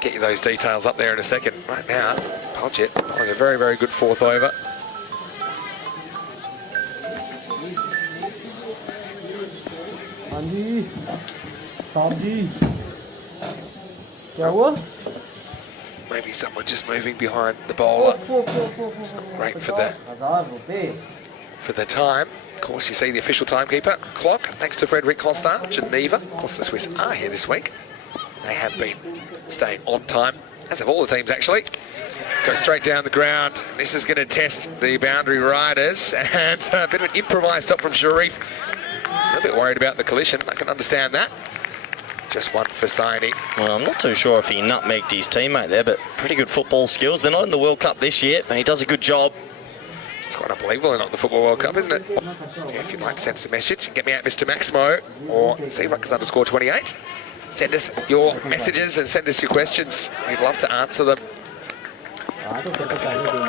get you those details up there in a second. Right now, Paljit playing a very, very good fourth over. Maybe someone just moving behind the bowler. It's not great for the time. Of course, you see the official timekeeper clock, thanks to Frederick Costa, Geneva. Of course, the Swiss are here this week. They have been staying on time, as have all the teams actually. Go straight down the ground. This is going to test the boundary riders, and a bit of an improvised stop from Sharif. He's a little bit worried about the collision. I can understand that. Just one for Saini. Well, I'm not too sure if he nutmegged his teammate there, but pretty good football skills. They're not in the World Cup this year, but he does a good job. It's quite unbelievable they're not in the Football World Cup, isn't it? Yeah, if you'd like to send us a message, get me out Mr. Maximo or Zruckers_28. Send us your messages and send us your questions. We'd love to answer them.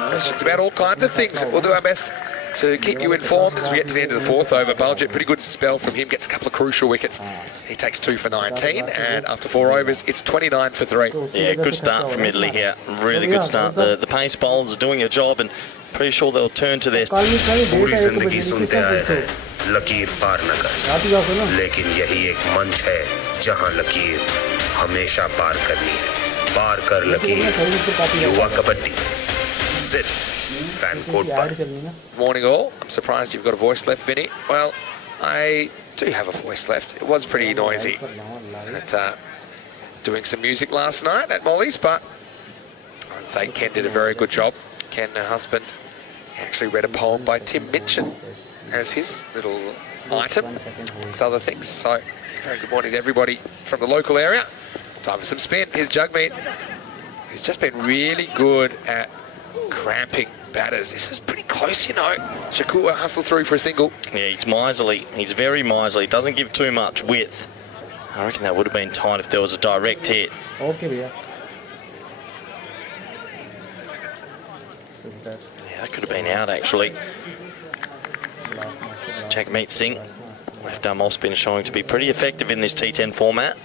Questions about all kinds of things. We'll do our best to keep you informed as we get to the end of the fourth over. Paljit, pretty good spell from him, gets a couple of crucial wickets. He takes 2 for 19, and after 4 overs, it's 29 for 3. Yeah, good start from Italy here. Really good start. The pace bowlers are doing a job, and pretty sure they'll turn to their... पूरी जिंदगी सुनते आए हैं लकीर पार न कर, लेकिन यही एक मंच है जहां लकीर हमेशा पार करनी है. पार कर लकीर युवा कबड्डी सिर्फ फैन कोड पर. Morning all. I'm surprised you've got a voice left, Vinny. Well, I do have a voice left. It was pretty noisy at doing some music last night at Molly's, but I'd say Ken did a very good job. Ken, her husband, actually read a poem by Tim Minchin as his little item, amongst other things. So, very good morning to everybody from the local area. Time for some spin. Here's Jugmeet, who's just been really good at cramping batters. This was pretty close, you know. Shakur hustled through for a single. Yeah, he's miserly. He's very miserly. Doesn't give too much width. I reckon that would have been tight if there was a direct hit. Okay, Yeah, that could have been out, actually. Jagmeet Singh, left arm off spin, showing to be pretty effective in this T10 format.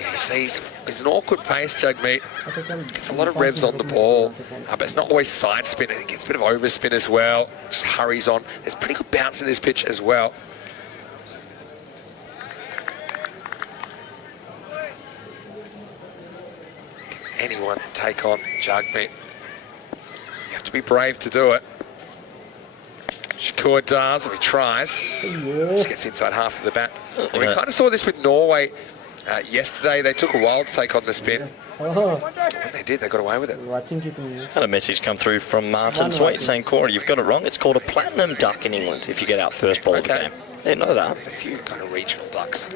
Yeah, see, he's an awkward pace, Jagmeet. Gets a lot of revs on the ball, but it's not always side spin. It gets a bit of overspin as well. Just hurries on. There's pretty good bounce in this pitch as well. Can anyone take on Jagmeet? You have to be brave to do it. Shakur does, if he tries. Just gets inside half of the bat. We kind of saw this with Norway yesterday. They took a while to take on the spin. When they did, they got away with it. Had a message come through from Martin Sweet saying, Corey, you've got it wrong. It's called a platinum duck in England if you get out first ball of the game. Didn't know that. There's a few kind of regional ducks.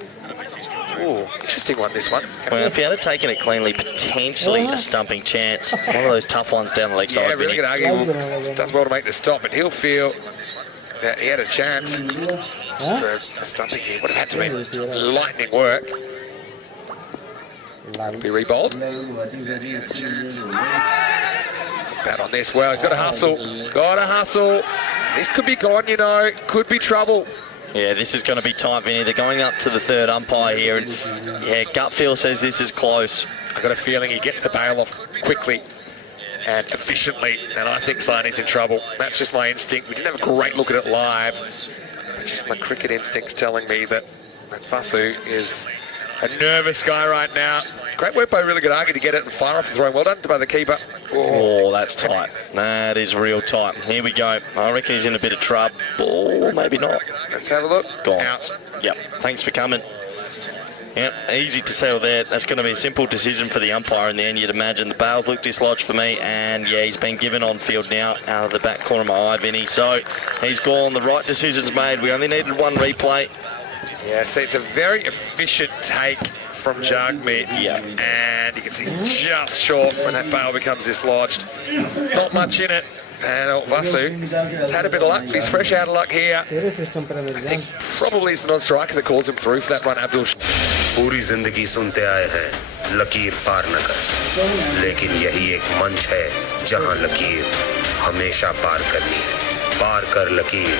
Ooh, interesting one, this one. Well, if he had taken it cleanly, potentially a stumping chance. One of those tough ones down the leg side. Yeah, really good argue. Does well to make the stop, but he'll feel that he had a chance for a stumping. He would have had to be lightning work. Be rebowled. Bat on this. Well, he's got to hustle. Got to hustle. This could be gone, you know. Could be trouble. Yeah, this is going to be tight, Vinny. They're going up to the third umpire here, and yeah, gut feel says this is close. I've got a feeling he gets the bail off quickly and efficiently, and I think Saini's in trouble. That's just my instinct. We didn't have a great look at it live, but just my cricket instinct's telling me that Vasu is a nervous guy right now. Great work by Really Good Argue to get it and fire off the throw. Well done by the keeper. Oh, that's tight. That is real tight. Here we go. I reckon he's in a bit of trouble. Oh, maybe not. Let's have a look. Gone. Out. Yep. Thanks for coming. Yep, easy to settle there. That's going to be a simple decision for the umpire in the end, you'd imagine. The bails look dislodged for me, and yeah, he's been given on field now out of the back corner of my eye, Vinny. So he's gone. The right decision's made. We only needed one replay. Yeah, see, it's a very efficient take from Jagmeet. Yeah. And you can see he's just short when that bail becomes dislodged. Not much in it. And Vasu has had a bit of luck. He's fresh out of luck here. I think probably it's the non-striker that calls him through for that one, Abdul. पूरी जिंदगी सुनते आए हैं लकीर पार न कर, लेकिन यही एक मंच है जहां लकीर हमेशा पार करनी है. पार कर लकीर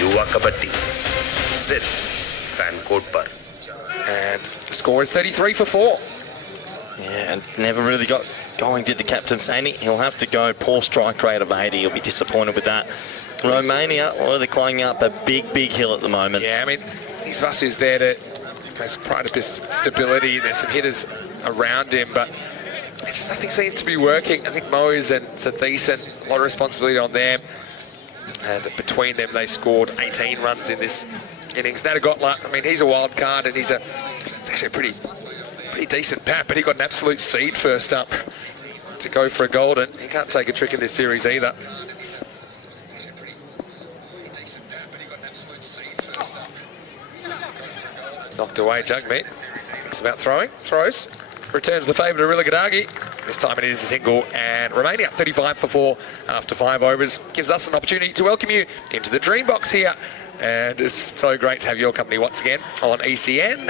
युवा कबड्डी सिर्फ फैन कोड पर. And the score is 33 for 4. Yeah, and never really got going, did the captain Sandy. He'll have to go. Poor strike rate of 80. He'll be disappointed with that. Romania, well, they're climbing up a big hill at the moment. Yeah, I mean, Isvasu's there to provide a bit of stability. There's some hitters around him, but just nothing seems to be working. I think Moes and Sathisen, a lot of responsibility on them. And between them, they scored 18 runs in this innings. Natagotla, I mean, he's a wild card, and he's actually a pretty decent bat, but he got an absolute seed first up to go for a golden. He can't take a trick in this series either. Knocked away, Jugmeet. Thinks about throwing, throws. Returns the favour to Rillagadagi. This time it is a single, and Romania 35 for 4 after 5 overs. Gives us an opportunity to welcome you into the dream box here. And it's so great to have your company once again on ECN.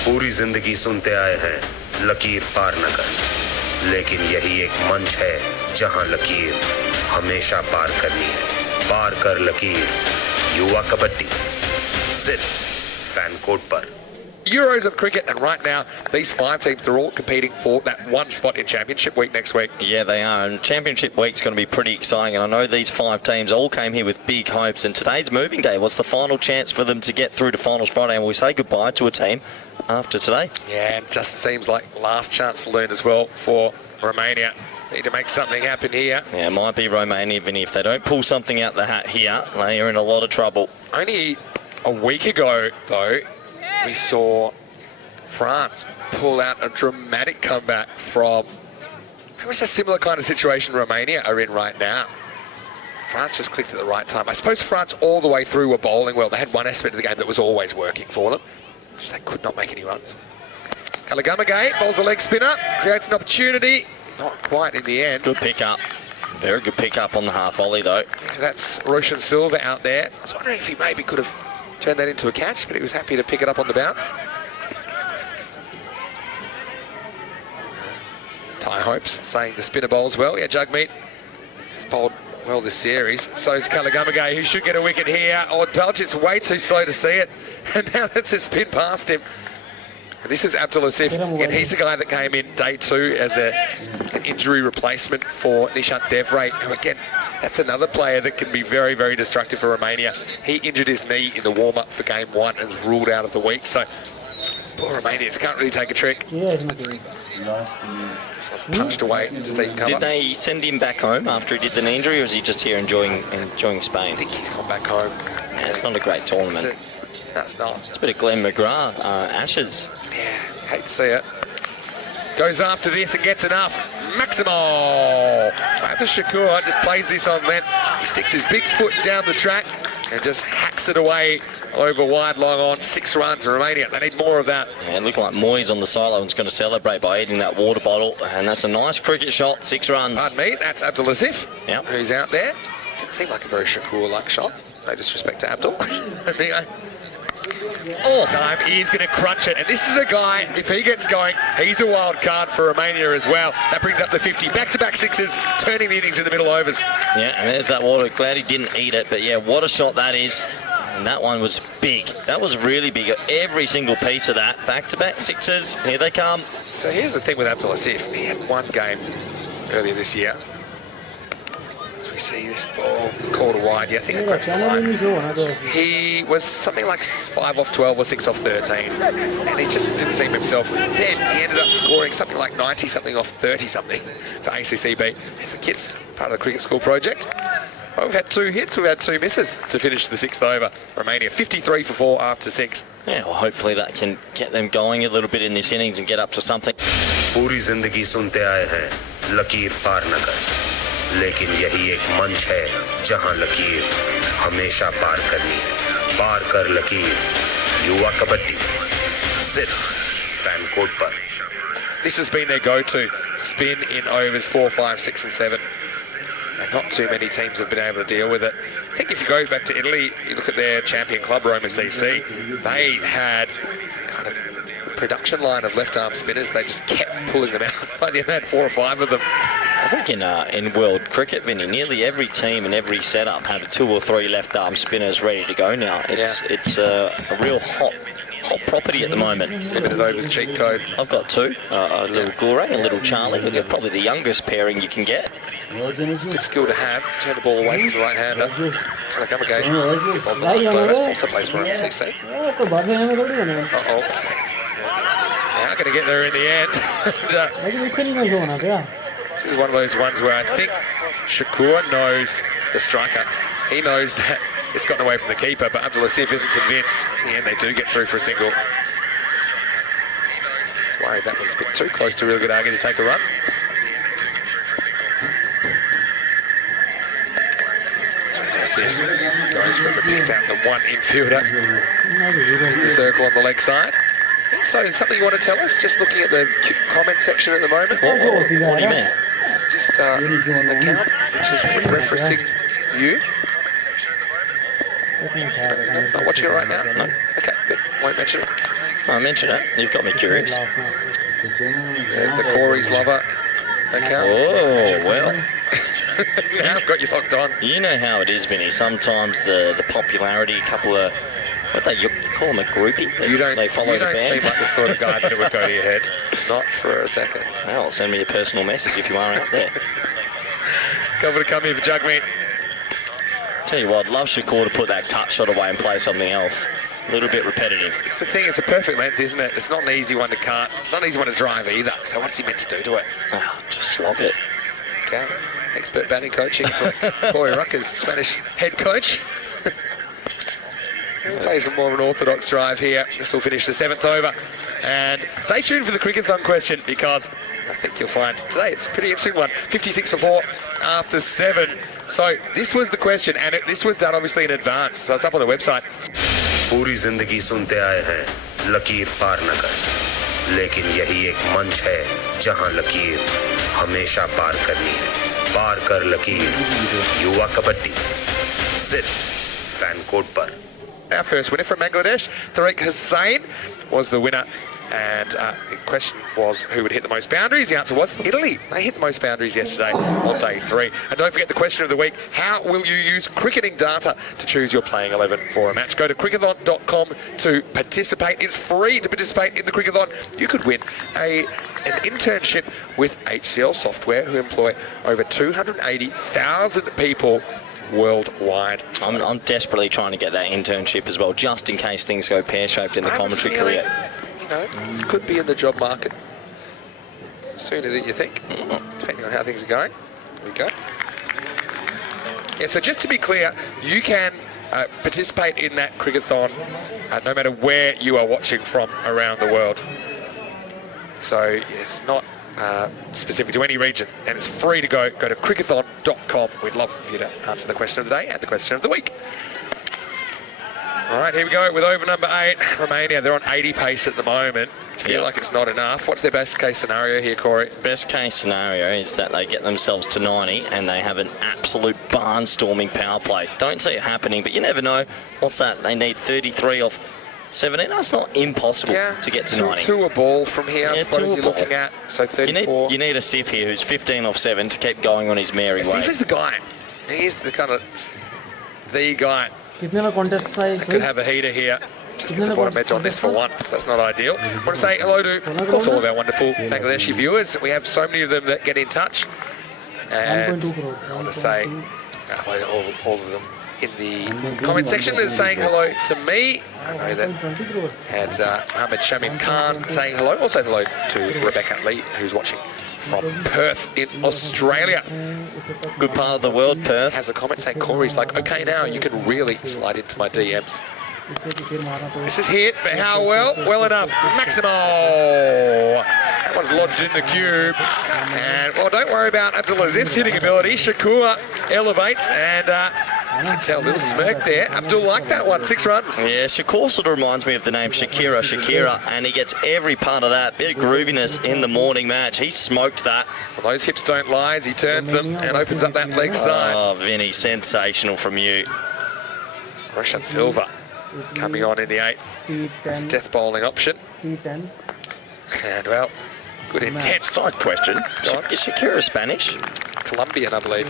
पूरी जिंदगी सुनते आए हैं लकीर पार न कर, लेकिन यही एक मंच है जहां लकीर हमेशा पार करनी है। पार कर लकीर, युवा कबड्डी, सिर्फ फैन कोड पर। Euros of cricket, and right now these 5 teams are all competing for that one spot in Championship Week next week. Yeah, they are, and Championship Week's going to be pretty exciting, and I know these 5 teams all came here with big hopes, and today's moving day was the final chance for them to get through to Finals Friday, and we say goodbye to a team after today. Yeah, it just seems like last chance to learn as well for Romania. Need to make something happen here. Yeah, it might be Romania, Vinny. If they don't pull something out the hat here, they are in a lot of trouble. Only a week ago, though, we saw France pull out a dramatic comeback from a similar kind of situation Romania are in right now. France just clicked at the right time. I suppose France all the way through were bowling well. They had one aspect of the game that was always working for them. Just they could not make any runs. Kalagamagay bowls a leg spinner, creates an opportunity. Not quite in the end. Good pick up. Very good pick up on the half volley, though. Yeah, that's Roshan Silva out there. I was wondering if he maybe could have turned that into a catch, but he was happy to pick it up on the bounce. Ty Hopes saying the spinner bowls well. Yeah, Jugmeet has bowled well this series. So is Kalagamagay, who should get a wicket here. Oh, Belchit's way too slow to see it. And now that's a spin past him. And this is Abdul Asif. Again, he's the guy that came in day 2 as an injury replacement for Nishant Devray, who again, that's another player that can be very, very destructive for Romania. He injured his knee in the warm-up for game 1 and was ruled out of the week. So poor Romanians can't really take a trick. This one's punched away into deep cover. Did they send him back home after he did the knee injury, or is he just here enjoying Spain? I think he's gone back home. Yeah, it's not a great tournament. That's not. It's a bit of Glenn McGrath, Ashes. Yeah, hate to see it. Goes after this and gets enough. Maximal! Abdul Shakur just plays this on length. He sticks his big foot down the track and just hacks it away over wide long on. 6 runs in Romania. They need more of that. Yeah, it looked like Moyes on the sideline going to celebrate by eating that water bottle. And that's a nice cricket shot, 6 runs. Pardon me, that's Abdul Asif, yep, who's out there. Didn't seem like a very Shakur-like shot. No disrespect to Abdul. All time, he's going to crunch it. And this is a guy, if he gets going, he's a wild card for Romania as well. That brings up the 50. Back-to-back sixes, turning the innings in the middle overs. Yeah, and there's that water. Glad he didn't eat it. But yeah, what a shot that is. And that one was big. That was really big. Every single piece of that. Back-to-back sixes. Here they come. So here's the thing with Abdul Asif. He had one game earlier this year. We see this ball called a wide. Yeah, I think it grips the line. He was something like 5 off 12 or 6 off 13, and he just didn't seem himself. Then he ended up scoring something like 90-something off 30-something for ACCB. As the kids, part of the cricket school project. Well, we've had 2 hits, we've had 2 misses to finish the 6th over. Romania 53 for 4 after 6. Yeah, well, hopefully that can get them going a little bit in this innings and get up to something. पूरी जिंदगी सुनते आए हैं लकीर पार न कर, लेकिन यही एक मंच है जहां लकीर हमेशा पार करनी है। पार कर लकीर, युवा कबड्डी, सिर्फ फैन कोड पर। This has been their go-to spin in overs 4, 5, 6 and 7. And not too many teams have been able to deal with it. I think if you go back to Italy, you look at their champion club, Roma CC, they had kind of production line of left-arm spinners. They just kept pulling them out. By the end, they had 4 or 5 of them. I think in world cricket, Vinny, nearly every team and every setup had 2 or 3 left-arm spinners ready to go now. It's a real hot hot property at the moment. Limited overs cheat code. I've got two, a little Gore and a little Charlie. They're probably the youngest pairing you can get. Good skill to have. Turn the ball away from the right-hander. Can I come occasion? Bob the Last also plays for MCC. Uh-oh. Now going to get there in the end. This is one of those ones where I think Shakur knows the striker. He knows that it's gotten away from the keeper, but Abdulaziz isn't convinced. In the end, they do get through for a single. Worried that was a bit too close to really good argue to take a run. Goes for the picks out the one infielder. The circle on the leg side. So, something you want to tell us? Just looking at the comment section at the moment. What do you mean? Just an account which is referencing you. Not watching it right now? No. Okay, good. Won't mention it. I'll mention it. You've got me curious. The Corey's Lover account. Oh, well. Now I've got you locked on. You know how it is, Vinny. Sometimes the popularity, a couple of, you call them a groupie? You don't follow the band. seem like the sort of guy that would go to your head. Not for a second. Well, send me a personal message if you are out there. Cover to come here for jug meat. Tell you what, I'd love Shakur to put that cut shot away and play something else. A little bit repetitive. It's the thing, it's a perfect length, isn't it? It's not an easy one to cut, not an easy one to drive either. So what's he meant to do to it? Just slog it. Okay. Expert batting coaching from Corey Ruckers, Spanish head coach. Plays a more of an orthodox drive here. This will finish the 7th over. And stay tuned for the Cricket-thon question, because I think you'll find today it's a pretty interesting one. 56 for 4 after 7. So this was the question, and this was done obviously in advance. So it's up on the website. पूरी जिंदगी सुनते आए हैं लकीर पार न कर, लेकिन यही एक मंच है जहां लकीर हमेशा पार करनी है. पार कर लकीर युवा कबड्डी सिर्फ फैन कोड पर. Our first winner from Bangladesh, Tariq Hussain, was the winner. And the question was who would hit the most boundaries. The answer was Italy. They hit the most boundaries yesterday on day 3. And don't forget the question of the week: how will you use cricketing data to choose your playing 11 for a match? Go to crickathon.com to participate. It's free to participate in the Crickathon. You could win an internship with HCL Software, who employ over 280,000 people worldwide. So I'm desperately trying to get that internship as well, just in case things go pear-shaped in the commentary career. You could be in the job market sooner than you think, depending on how things are going. There we go. Yeah, so just to be clear, you can participate in that Cricket-thon no matter where you are watching from around the world. So it's not specific to any region, and it's free to go. Go to crickathon.com. We'd love for you to answer the question of the day and the question of the week. All right, here we go with over number 8, Romania. They're on 80 pace at the moment. Feel like it's not enough. What's their best case scenario here, Corey? Best case scenario is that they get themselves to 90 and they have an absolute barnstorming power play. Don't see it happening, but you never know. What's that? They need 33 off 17. That's not impossible to get to 90. Two a ball from here, I suppose you're looking at. So 34. You need a Sif here who's 15 off 7 to keep going on his merry way. Sif is the guy. He is the kind of the guy. Could have a heater here. Just gets a bottom edge on this for one, so that's not ideal. I want to say hello to, of course, all of our wonderful Bangladeshi viewers. We have so many of them that get in touch. And I want to say hello to all of them in the comment section that are saying hello to me. I know that. And Ahmed Shamim Khan saying hello. Also hello to Rebecca Lee, who's watching from Perth in Australia. Good part of the world, Perth. Has a comment saying, Corey's like, okay, now you can really slide into my DMs. This is hit, but how well? Well enough. Maximo! That one's lodged in the cube. And, well, don't worry about Abdulaziz's hitting ability. Shakur elevates, and you can tell a little smirk there. Abdul liked that one, 6 runs. Yeah, Shakur sort of reminds me of the name Shakira, and he gets every part of that. Bit of grooviness in the morning match. He smoked that. Well, those hips don't lie as he turns them and opens up that leg side. Oh, Vinny, sensational from you. Roshan Silva coming on in the 8th. It's a death bowling option. And, well, good intense. Side question. Is Shakira Spanish? Colombian, I believe.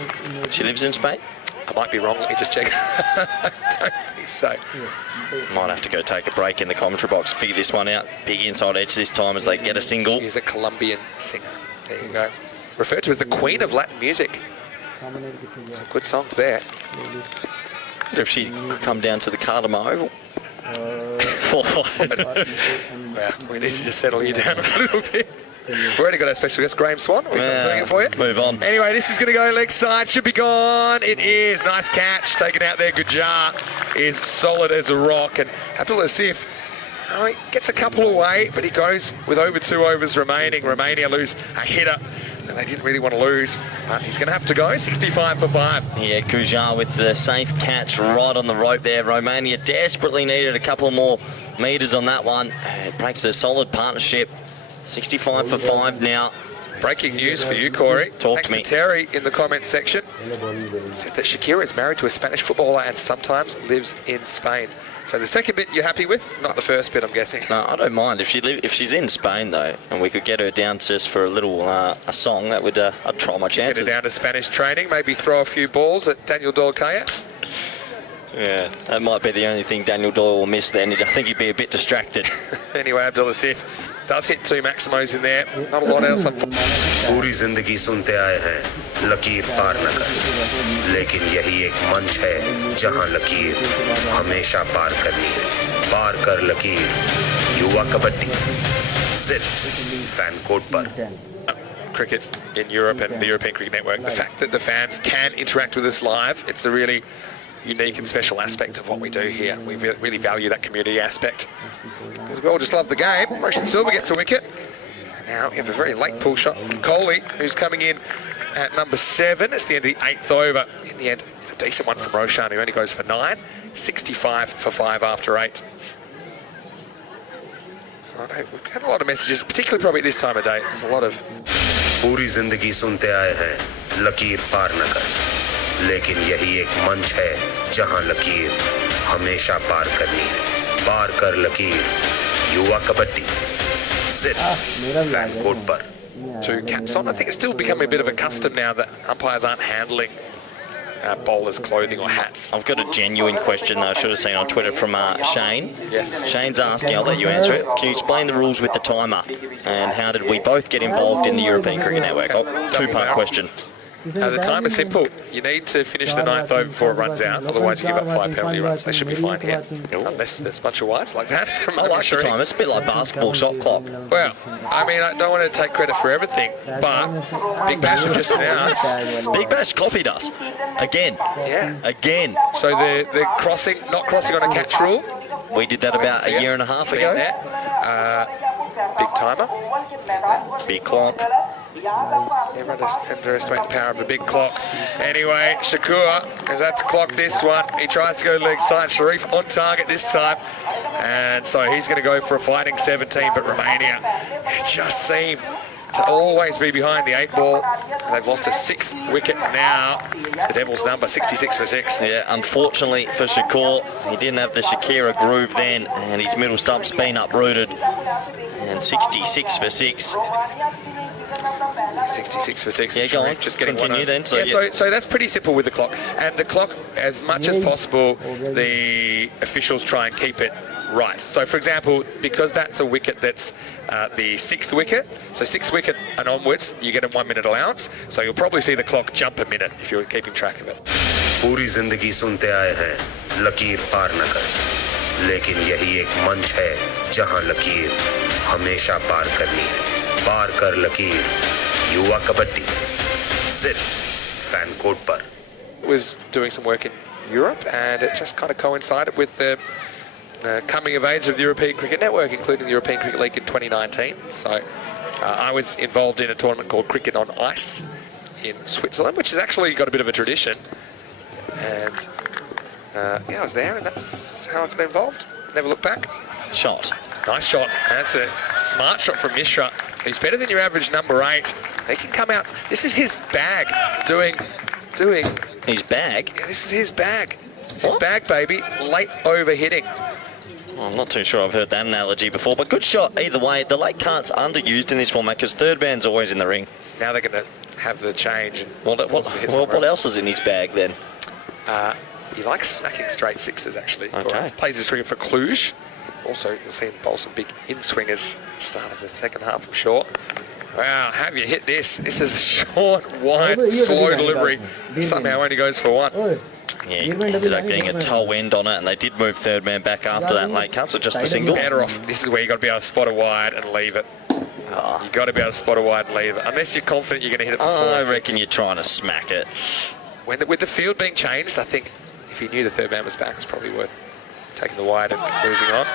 She lives in Spain? I might be wrong. Let me just check. I don't think so. Might have to go take a break in the commentary box, figure this one out. Big inside edge this time as they get a single. He's a Colombian singer. There you go. Referred to as the Queen of Latin music. Some good songs there. If she could come down to the Cardamom Oval. Well, we need to just settle you down a little bit. We've already got our special guest, Graham Swan. Are we still doing it for you? Move on. Anyway, this is going to go leg side. Should be gone. It is. Nice catch. Taken out there. Gujar is solid as a rock. And Abdul Asif, he gets a couple away, but he goes with over 2 overs remaining. Romania lose a hitter. And they didn't really want to lose. But he's going to have to go. 65 for 5. Yeah, Gujar with the safe catch right on the rope there. Romania desperately needed a couple more metres on that one. It breaks a solid partnership. 65 for 5 now. Breaking news for you, Corey. Talk to me. Thanks to Terry in the comments section. Said that Shakira is married to a Spanish footballer and sometimes lives in Spain. So the second bit you're happy with, not the first bit, I'm guessing. No, I don't mind if she's in Spain though, and we could get her down just for a little a song. That would I'd try my chances. Get her down to Spanish training, maybe throw a few balls at Daniel Dolcaya. Yeah, that might be the only thing Daniel Doyle will miss then. I think he'd be a bit distracted. Anyway, Abdul Asif does hit 2 Maximos in there. Not a lot else. पूरी जिंदगी सुनते आए हैं लकीर पार न कर, लेकिन यही एक मंच है जहां लकीर हमेशा पार करनी है. पार कर लकीर युवा कबड्डी सिर्फ फैन कोड पर. Cricket in Europe and the European Cricket Network. The fact that the fans can interact with us live, it's a really unique and special aspect of what we do here. We really value that community aspect. We all just love the game. Roshan Silva gets a wicket. Now we have a very late pull shot from Kohli, who's coming in at number 7. It's the end of the 8th over. In the end, it's a decent one from Roshan, who only goes for 9. 65 for 5 after 8. So we've had a lot of messages, particularly probably this time of day. There's a lot of... पूरी जिंदगी सुनते आए हैं लकीर पार न कर, लेकिन यही एक मंच है जहां लकीर हमेशा पार करनी है. पार कर लकीर युवा कबड्डी सिर्फ फैन कोड पर. 2 caps on. I think it's still becoming a bit of a custom now that umpires aren't handling bowlers' clothing or hats. I've got a genuine question though I should have seen on Twitter from Shane. Yes. Shane's asking, I'll let you answer it. Can you explain the rules with the timer? And how did we both get involved in the European Cricket Network? Oh, 2-part question. The time is simple. You need to finish the 9th over before it runs out, otherwise you give up 5 penalty runs. They should be fine here, unless there's a bunch of whites like that. I like the time. It's a bit like basketball shot clock. Well, I mean, I don't want to take credit for everything, but Big Bash have just announced. Big Bash copied us. Again. Yeah. Again. So they're not crossing on a catch rule. We did that about a year and a half ago. Big timer. Big clock. Everyone underestimate the power of the big clock. Anyway, Shakur has had to clock this one. He tries to go leg side. Sharif on target this time. And so he's going to go for a fighting 17, but Romania just seem to always be behind the 8 ball. And they've lost a 6th wicket now. It's the Devils' number, 66 for 6. Yeah, unfortunately for Shakur, he didn't have the Shakira groove then, and his middle stump's been uprooted. And 66 for 6. 66 for 6. Yeah, go on. Just getting continue then. So that's pretty simple with the clock. And the clock, as much as possible, the officials try and keep it right. So, for example, because that's a wicket that's the 6th wicket, so 6th wicket and onwards, you get a 1 minute allowance. So you'll probably see the clock jump a minute if you're keeping track of it. पूरी जिंदगी सुनते आए हैं लकीर पार न कर, लेकिन यही एक मंच है जहां लकीर हमेशा पार करनी है. पार कर लकीर युवा कबड्डी सिर्फ फैन कोड पर. Was doing some work in Europe, and it just kind of coincided with the coming of age of the European Cricket Network, including the European Cricket League in 2019. So I was involved in a tournament called Cricket on Ice in Switzerland, which has actually got a bit of a tradition. And yeah, I was there, and that's how I got involved. Never looked back. Shot. Nice shot. That's a smart shot from Mishra. He's better than your average number 8. He can come out. This is his bag. Doing. His bag? Yeah, this is his bag. It's his bag, baby. Late over hitting. Well, I'm not too sure I've heard that analogy before, but good shot either way. The late cant's underused in this format because third man's always in the ring. Now they're going to have the change. What else is in his bag then? He likes smacking straight sixes, actually. Okay. Plays his cricket for Cluj. Also, you'll see him bowl some big in-swingers start of the second half, I'm sure. Wow, have you hit this? This is a short, wide, slow delivery. Somehow only goes for one. Yeah, he ended up getting a toe end on it, and they did move third man back after that late cut, so just the single. Better off. This is where you've got to be able to spot a wide and leave it. You've got to be able to spot a wide and leave it. Unless you're confident you're going to hit it for 4 I or 6. reckon you're trying to smack it. With the field being changed, I think if he knew the third man was back, it's probably worth taking the wide and moving on.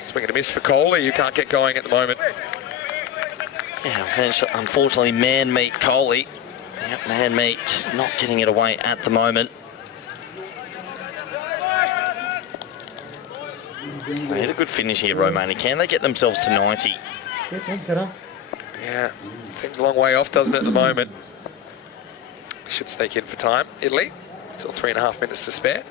Swing and a miss for Coley. You can't get going at the moment. Yeah, unfortunately, man-meat Coley. Yep, man-meat just not getting it away at the moment. They had a good finish here, Romania. Can they get themselves to 90? Yeah, seems a long way off, doesn't it, at the moment? Should sneak in for time. Italy, still 3.5 minutes to spare.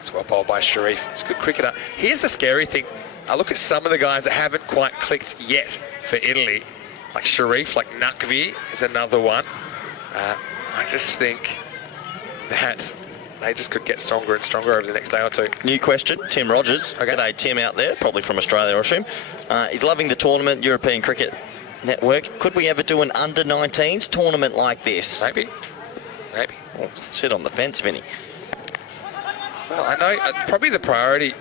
It's well bowled by Sharif. He's a good cricketer. Here's the scary thing. I look at some of the guys that haven't quite clicked yet for Italy, like Sharif, like Nakvi is another one. I just think that they just could get stronger and stronger over the next day or two. New question, Tim Rogers. Okay. G'day, Tim out there, probably from Australia, I assume. He's loving the tournament, European Cricket Network. Could we ever do an under-19s tournament like this? Maybe. Well, sit on the fence, Vinny. Well, I know probably the priority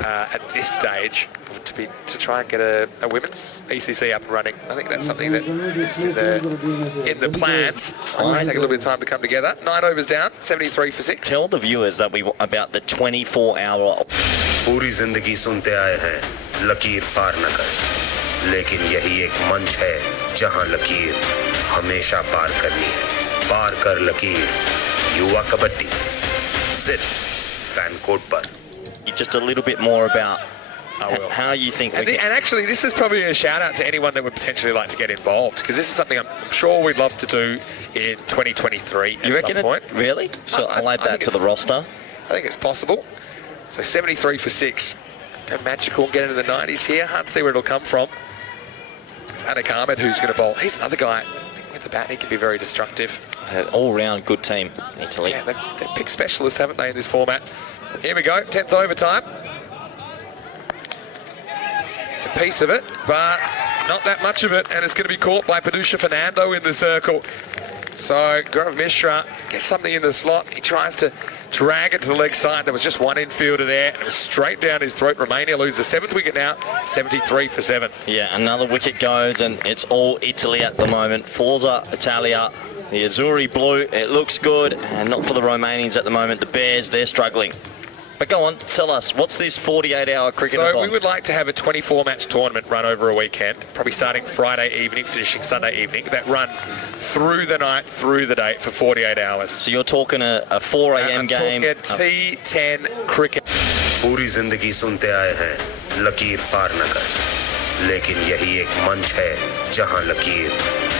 at this stage would be to try and get a women's ECC up and running. I think that's something that is in the plans. It might take a little bit of time to come together. 9 overs down, 73 for 6. Tell the viewers that about the 24-hour... पूरी जिंदगी सुनते आए हैं लकीर पार न कर लेकिन यही एक मंच है जहां लकीर हमेशा पार करनी है पार कर लकीर युवा कबड्डी सिर्फ फैन कोड पर Just a little bit more about how you think... And actually, this is probably a shout-out to anyone that would potentially like to get involved, because this is something I'm sure we'd love to do in 2023 You reckon some point. Really? So I'll add that to the roster. I think it's possible. So 73 for 6. Go magical and get into the 90s here. Hard to see where it'll come from. It's Anik Ahmed who's going to bowl. He's another guy. I think with the bat, he can be very destructive. An all-round good team, Italy. Yeah, they've picked specialists, haven't they, in this format? Here we go, 10th overtime. It's a piece of it, but not that much of it, and it's going to be caught by Padusha Fernando in the circle. So Gaurav Mishra gets something in the slot. He tries to drag it to the leg side. There was just one infielder there, and it was straight down his throat. Romania lose the 7th wicket now, 73 for 7. Yeah, another wicket goes, and it's all Italy at the moment. Forza Italia, the Azzurri blue, it looks good, and not for the Romanians at the moment. The Bears, they're struggling. But go on, tell us, what's this 48-hour cricket? So we would like to have a 24-match tournament run over a weekend, probably starting Friday evening, finishing Sunday evening. That runs through the night, through the day for 48 hours. So you're talking a 4 a.m. game? I'm talking a T10 cricket. पूरी जिंदगी सुनते आए हैं लकीर पार न कर लेकिन यही एक मंच है जहां लकीर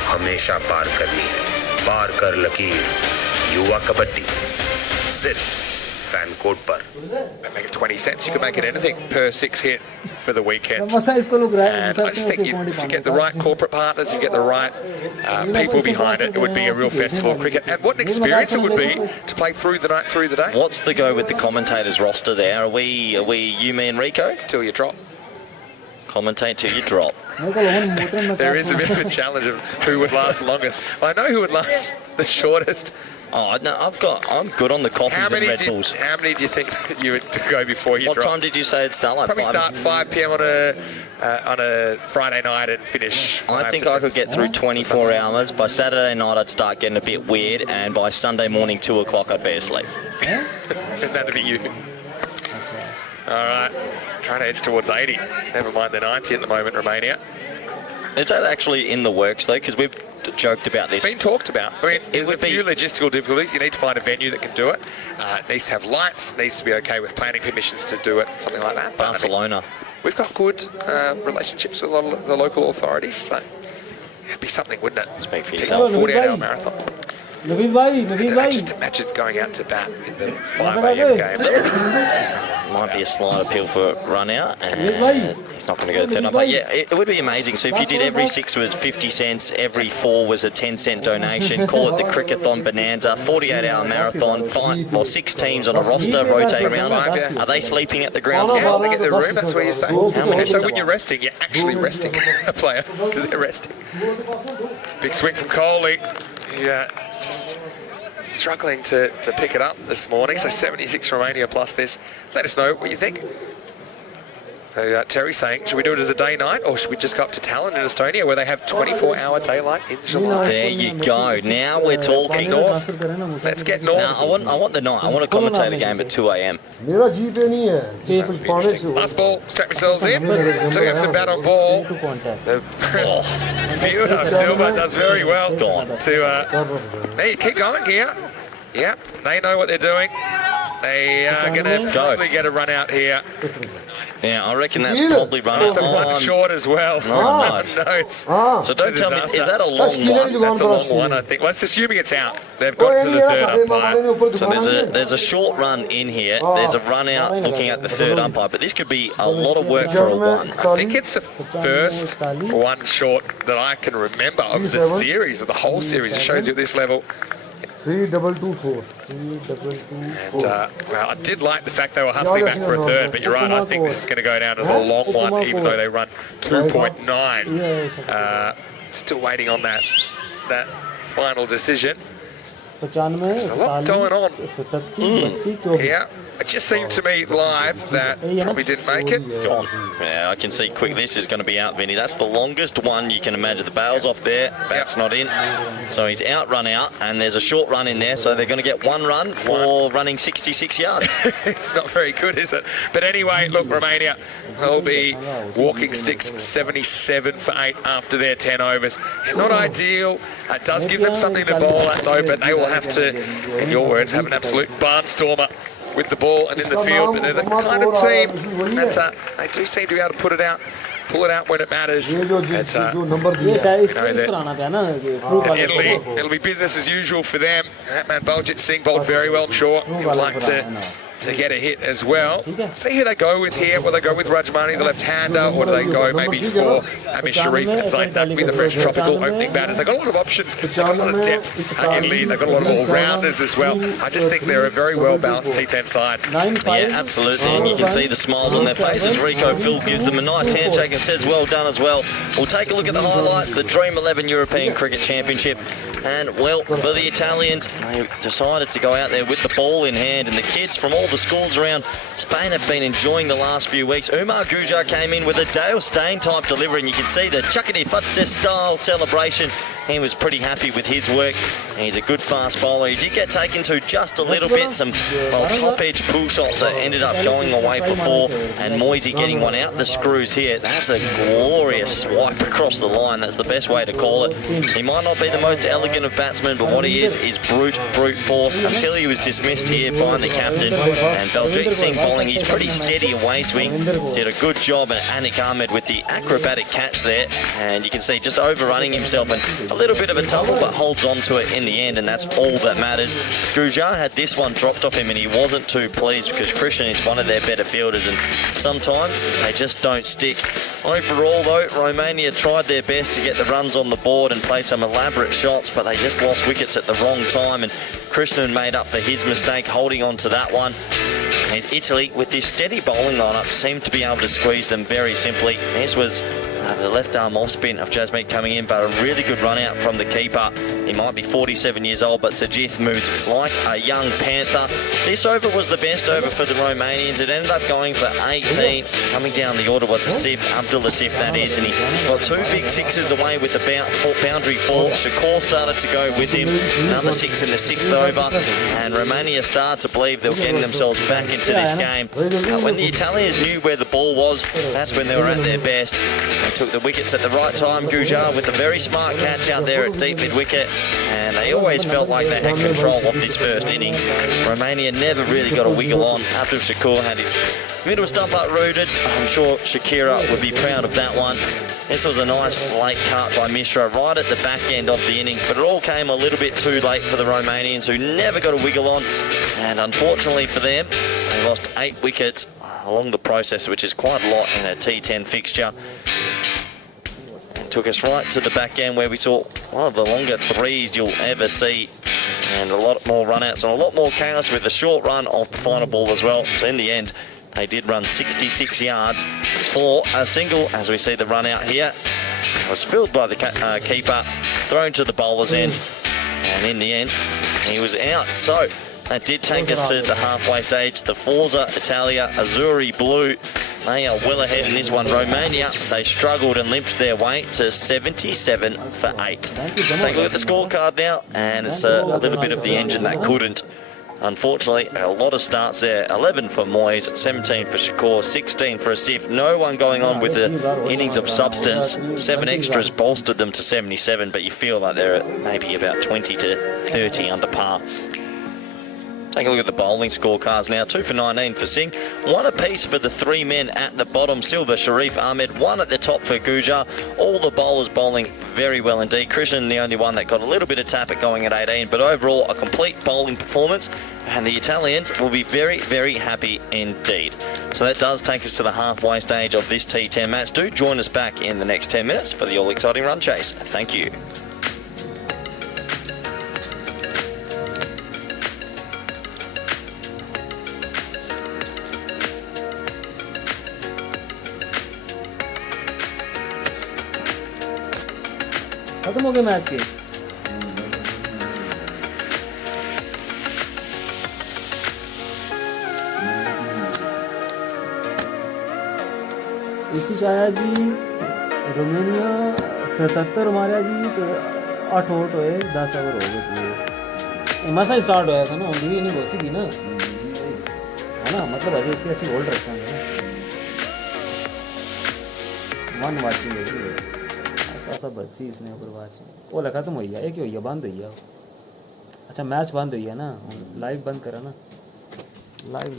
हमेशा पार करनी है पार कर लकीर युवा कबड्डी सिर्फ fan code par. Make it 20 cents. You can make it anything per 6 hit for the weekend. And I just think if you get the right corporate partners, you get the right people behind it, it would be a real festival of cricket. And what an experience it would be to play through the night, through the day. What's the go with the commentators roster there? Are we you, me and Rico? Till you drop. Commentate till you drop. There is a bit of a challenge of who would last longest. I know who would last the shortest. Oh no, I'm good on the coffees and Red Bulls. How many do you think you would go before you drop? What time did you say it'd start? Like probably start 5 p.m. on a Friday night and finish. I think I could get through 24 hours. By Saturday night, I'd start getting a bit weird, and by Sunday morning, 2 o'clock, I'd be asleep. That'd be you. All right, trying to edge towards 80. Never mind the 90 at the moment, Romania. Is that actually in the works though? Because we've joked about this. It's been talked about. I mean, there's a few logistical difficulties. You need to find a venue that can do it. It needs to have lights. It needs to be okay with planning permissions to do it. Something like that. Barcelona. I mean, we've got good relationships with a lot of the local authorities, so it'd be something, wouldn't it? Speak for yourself. 48-hour marathon. Just imagine going out to bat in the 5 a.m. game. Might be a slight appeal for run out, and he's not going to go to third umpire. Yeah, it would be amazing. So if you did every 6 was 50 cents, every 4 was a 10-cent donation. Call it the Crickathon Bonanza, 48-hour marathon. 6 teams on a roster rotating around. Are they sleeping at the ground? Yeah, they get their room. That's where you stay. And so when you're resting, you're actually resting a player because they're resting. Big swing from Coley. Yeah, it's just struggling to pick it up this morning. So 76 Romania plus this. Let us know what you think. So, Terry's saying, should we do it as a day-night, or should we just go up to Tallinn in Estonia where they have 24-hour daylight in July? There you go. Now we're talking. North. Let's get north. Now, I want the night. I want to commentate a game at 2 a.m. Last ball, strap yourselves in. So you have some bat on ball. The fielder, Silva, does very well to keep going here. Yep, they know what they're doing. They are going to probably get a run out here. Yeah, I reckon that's probably run out. That's a one short as well. No. So don't tell me, is that a long one? That's a long one, I think. Well, it's assuming it's out. They've got to the third umpire. So there's a short run in here. There's a run out looking at the third umpire, but this could be a lot of work for a one. I think it's the first one short that I can remember of the series, of the whole series. It shows you at this level. 3224. And, well, I did like the fact they were hustling back for a third, but you're right, I think this is going to go down as a long one, even though they run 2.9. Still waiting on that final decision. There's a lot going on. Yeah, it just seemed to me live that probably didn't make it. Gone. Yeah, I can see quick this is going to be out, Vinny. That's the longest one you can imagine. The bail's off there, bat's not in. So he's out, run out, and there's a short run in there, so they're going to get one run for running 66 yards. It's not very good, is it? But anyway, look, Romania will be walking sticks 77 for 8 after their 10 overs. And not ideal. It does give them something to bowl at, though, but they will have to, in your words, have an absolute barnstormer with the ball and in the field. But they're the kind of team that they do seem to be able to pull it out when it matters. It'll be business as usual for them. That man Baljit Singh bowled very well, I'm sure. He would like to get a hit as well. See who they go with here. Will they go with Rajmani, the left-hander, or do they go maybe for Amish Sharif and Zaid Naqvi, the fresh tropical opening batters? They've got a lot of options. They've got a lot of depth in lead. They've got a lot of all-rounders as well. I just think they're a very well-balanced T10 side. Yeah, absolutely. And you can see the smiles on their faces. Rico Phil gives them a nice handshake and says well done as well. We'll take a look at the highlights. The Dream 11 European Cricket Championship. And, well, for the Italians, they decided to go out there with the ball in hand. And the kids from all the schools around Spain have been enjoying the last few weeks. Umar Gujar came in with a Dale Steyn type delivery, and you can see the Chuckity Futta style celebration. He was pretty happy with his work. He's a good fast bowler. He did get taken to just a little bit. Some top edge pull shots that ended up going away for 4, and Moisey getting one out the screws here. That's a glorious swipe across the line. That's the best way to call it. He might not be the most elegant of batsmen, but what he is brute force until he was dismissed here by the captain. And Baljit Singh bowling, he's pretty steady away swing. Did a good job at Anik Ahmed with the acrobatic catch there, and you can see just overrunning himself and a little bit of a tumble, but holds on to it in the end, and that's all that matters. Gujar had this one dropped off him, and he wasn't too pleased because Christian is one of their better fielders, and sometimes they just don't stick. Overall, though, Romania tried their best to get the runs on the board and play some elaborate shots, but they just lost wickets at the wrong time, and Krishnan made up for his mistake holding on to that one. And Italy, with this steady bowling lineup, seemed to be able to squeeze them very simply. This was the left arm off spin of Jasmeet coming in, but a really good run out from the keeper. He might be 47 years old, but Sajith moves like a young panther. This over was the best over for the Romanians. It ended up going for 18. Coming down the order was Asif, Abdul Asif that is, and he got 2 big sixes away with the boundary 4. Shakur started to go with him, another 6 in the 6th over, and Romania started to believe they were getting themselves back into this game. When the Italians knew where the ball was, that's when they were at their best. They took the wickets at the right time. Gujar with a very smart catch out there at deep mid-wicket, and they always felt like they had control of this first innings. Romania never really got a wiggle on. Abdul Shakur had his middle stump uprooted. I'm sure Shakira would be proud of that one. This was a nice late cut by Mishra right at the back end of the innings, but it all came a little bit too late for the Romanians, who never got a wiggle on, and unfortunately for them, they lost 8 wickets along the process, which is quite a lot in a T10 fixture. It took us right to the back end where we saw one of the longer threes you'll ever see, and a lot more run-outs and a lot more chaos with the short run off the final ball as well. So in the end, they did run 66 yards for a single, as we see the run out here. It was filled by the keeper, thrown to the bowler's end, and in the end, he was out. So that did take us to the halfway stage. The Forza Italia Azzurri Blue, they are well ahead in this one. Romania, they struggled and limped their way to 77 for 8. Let's take a look at the scorecard now, and it's a little bit of the engine that couldn't. Unfortunately, a lot of starts there. 11 for Moyes, 17 for Shakur, 16 for Asif. No one going on with the innings of substance. 7 extras bolstered them to 77, but you feel like they're at maybe about 20 to 30 under par. Take a look at the bowling scorecards now. 2 for 19 for Singh. 1 apiece for the 3 men at the bottom. Silva, Sharif, Ahmed. 1 at the top for Gujar. All the bowlers bowling very well indeed. Krishan, the only one that got a little bit of tap at going at 18. But overall, a complete bowling performance. And the Italians will be very, very happy indeed. So that does take us to the halfway stage of this T10 match. Do join us back in the next 10 minutes for the all-exciting run chase. Thank you. खत्म हो गए match के। इसी आया जी Romania 77 Maria जी तो 8 out होए 10 over हो गए पूरे। मसा ही स्टार्ट होया था ना, भी नहीं घोसी थी ना, है ना, मतलब अजय इसके ऐसे होल्ड रखा है 1 वाचिंग है सब बच्ची इसने ऊपर वाचिंग वो लगा तो मुहैया एक ही हुई बंद हुई है। अच्छा मैच बंद हुई है ना, लाइव बंद करा ना, लाइव।